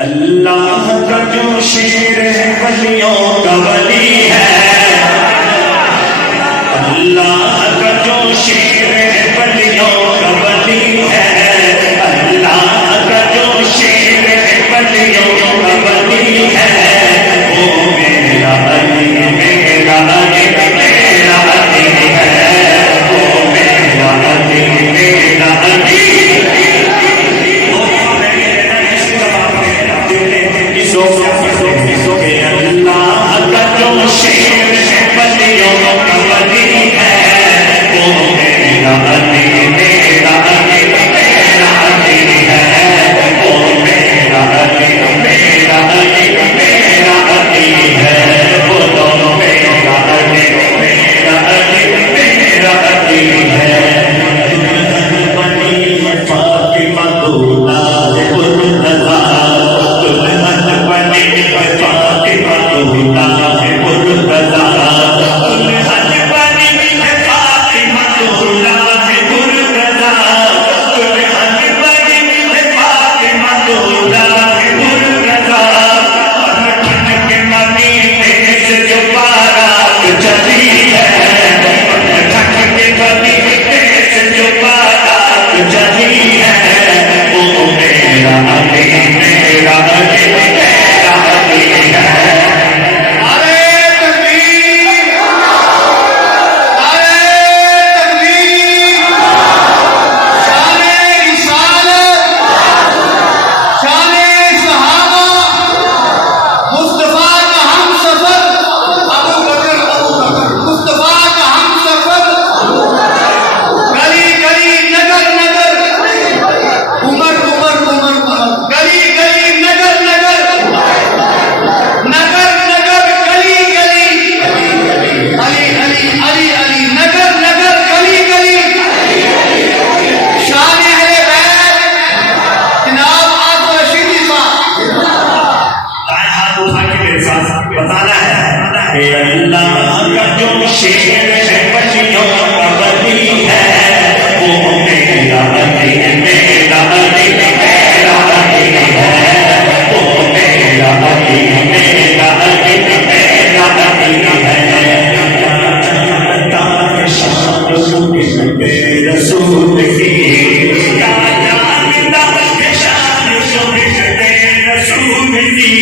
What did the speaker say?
अल्लाह का जो शेर है वलियों का वली है, अल्लाह का जो शेर है वलियों का वली है, अल्लाह का जो शेर है वलियों का वली है, वो मेरा अली मेरा अली मेरा अली है, वो मेरा अली मेरा अली। अल्लाह का जो शेर है वलियों का वली है, वो मेरा अली मेरा अली मेरा अली है, वो मेरा अली मेरा अली मेरा अली है, वो दोनों मेरा अली मेरा अली मेरा अली है। फातिमा दूल्हा है पुरनज़ा, दुल्हन बनी है फातिमा दूल्हा है पुरनज़ा, दुल्हन बनी है फातिमा दूल्हा है पुरनज़ा, दुल्हन बनी है फातिमा दूल्हा है पुरनज़ा। ठन के मदीने से जो बारात चली है, ठन के मदीने से जो बारात चली है, वो मेरा अली मेरा अली मेरा अली है। अरे तकबीर, अरे तकबीर, शाने रिसालत, शाने सहाबा, मुस्तफा का हमसफर अबू बकर, मुस्तफा का हमसफर, गली गली नगर नगर, उमर उमर उमर उमर, गली गली नगर नगर, नगर नगर गली गली, अली अली अली अली, नगर नगर गली गली, शान अहले बैत जनाब आज़म रशीदी साहब। दाएं हाथ उठा के मेरे साथ बताना है कि अल्लाह का जो शेर है वलियों का वली है, वो मेरा अली मेरा अली मेरा अली है, वो मेरा अली मेरा अली मेरा अली है। शान सुनते रसूल की, क्या जानता है शान सुनते रसूल की,